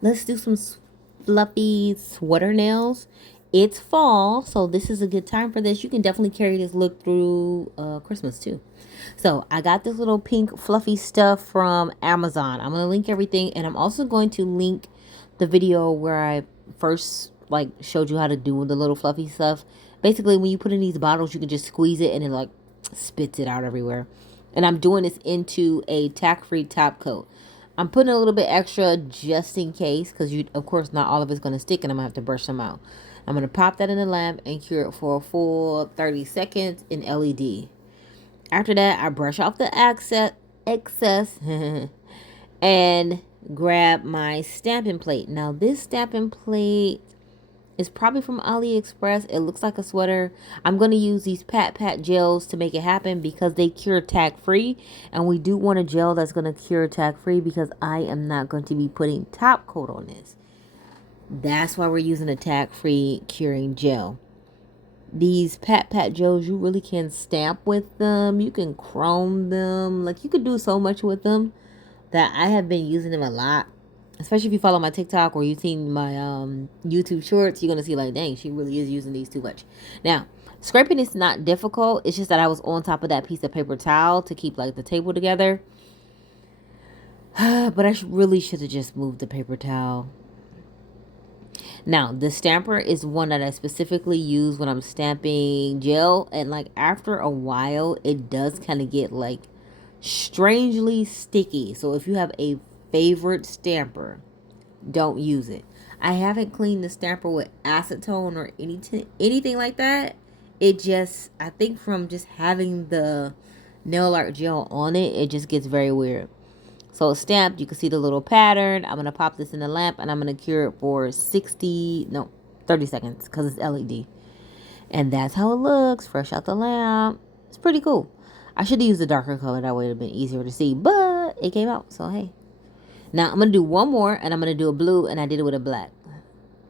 Let's do some fluffy sweater nails. It's fall, so this is a good time for this. You can definitely carry this look through Christmas too. So I got this little pink fluffy stuff from Amazon. I'm going to link everything, and I'm also going to link the video where I first like showed you how to do the little fluffy stuff. Basically, when you put in these bottles, you can just squeeze it and it like spits it out everywhere. And I'm doing this into a tack-free top coat. I'm putting a little bit extra just in case, because you, of course, not all of it's going to stick, and I'm going to have to brush them out. I'm going to pop that in the lamp and cure it for a full 30 seconds in LED. After that, I brush off the excess and grab my stamping plate. Now, this stamping plate is probably from AliExpress. It looks like a sweater. I'm going to use these Pat gels to make it happen because they cure tack free. And we do want a gel that's going to cure tack free because I am not going to be putting top coat on this. That's why we're using a tack free curing gel. These Pat gels, you really can stamp with them. You can chrome them. Like, you could do so much with them that I have been using them a lot. Especially if you follow my TikTok or you've seen my YouTube shorts, you're going to see like, dang, she really is using these too much. Now, scraping is not difficult. It's just that I was on top of that piece of paper towel to keep like the table together. But I really should have just moved the paper towel. Now, the stamper is one that I specifically use when I'm stamping gel. And like after a while, it does kind of get like strangely sticky. So if you have a favorite stamper, don't use it. I haven't cleaned the stamper with acetone or anything like that. It just, I think from just having the nail art gel on it, it just gets very weird. So it's stamped. You can see the little pattern. I'm going to pop this in the lamp and I'm going to cure it for 30 seconds because it's LED. And that's how it looks fresh out the lamp. It's pretty cool. I should have used a darker color. That way it would have been easier to see. But it came out. So, hey. Now, I'm going to do one more. And I'm going to do a blue. And I did it with a black.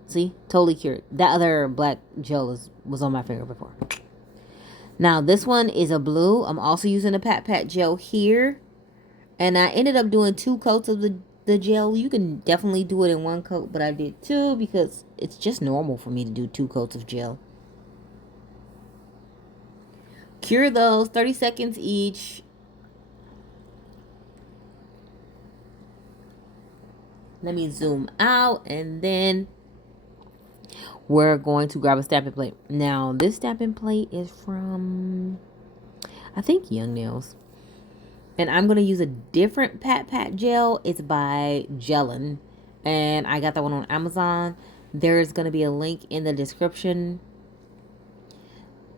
See? Totally cured. That other black gel was on my finger before. Now, this one is a blue. I'm also using a Pat gel here. And I ended up doing 2 coats of the gel. You can definitely do it in 1 coat. But I did 2 because it's just normal for me to do 2 coats of gel. Cure those 30 seconds each. Let me zoom out and then we're going to grab a stamping plate. Now, this stamping plate is from, I think, Young Nails. And I'm going to use a different Pat gel. It's by Gelin. And I got that one on Amazon. There's going to be a link in the description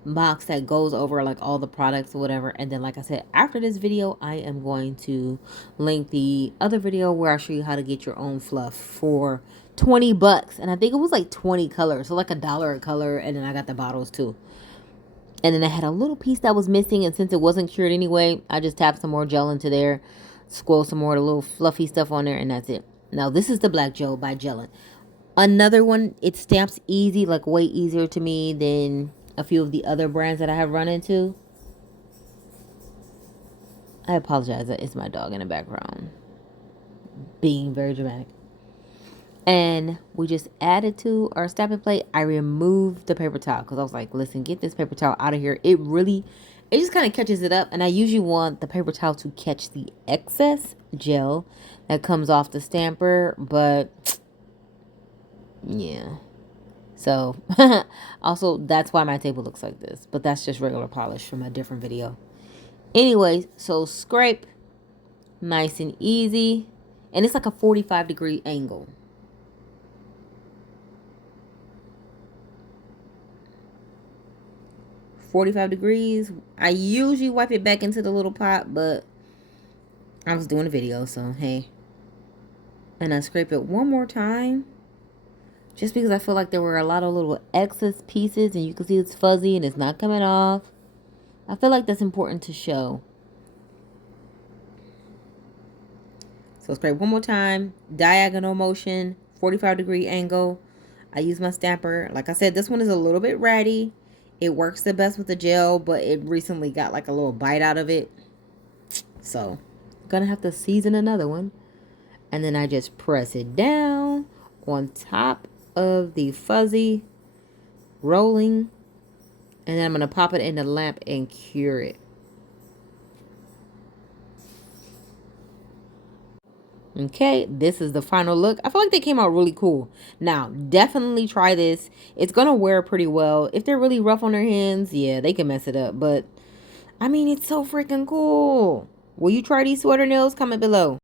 box that goes over like all the products or whatever. And then like I said, after this video I am going to link the other video where I show you how to get your own fluff for 20 bucks. And I think it was like 20 colors, so like $1 a color. And then I got the bottles too. And then I had a little piece that was missing, and since it wasn't cured anyway, I just tapped some more gel into there, squirrel some more of the little fluffy stuff on there, and that's it. Now this is the black gel by Gelin. Another one, it stamps easy, like way easier to me than a few of the other brands that I have run into. I apologize, it's my dog in the background being very dramatic. And we just added to our stamping plate. I removed the paper towel because I was like, listen, get this paper towel out of here. It just kind of catches it up. And I usually want the paper towel to catch the excess gel that comes off the stamper. But yeah. So, also, that's why my table looks like this. But that's just regular polish from a different video. Anyways, so scrape. Nice and easy. And it's like a 45-degree angle. $45. I usually wipe it back into the little pot, but I was doing a video, so hey. And I scrape it one more time. Just because I feel like there were a lot of little excess pieces and you can see it's fuzzy and it's not coming off. I feel like that's important to show. So scrape one more time. Diagonal motion. 45-degree angle. I use my stamper. Like I said, this one is a little bit ratty. It works the best with the gel, but it recently got like a little bite out of it. So, gonna have to season another one. And then I just press it down. on top of the fuzzy rolling. And then I'm going to pop it in the lamp and cure it. Okay, this is the final look. I feel like they came out really cool. Now, definitely try this. It's going to wear pretty well. If they're really rough on their hands, yeah, they can mess it up. But, I mean, it's so freaking cool. Will you try these sweater nails? Comment below.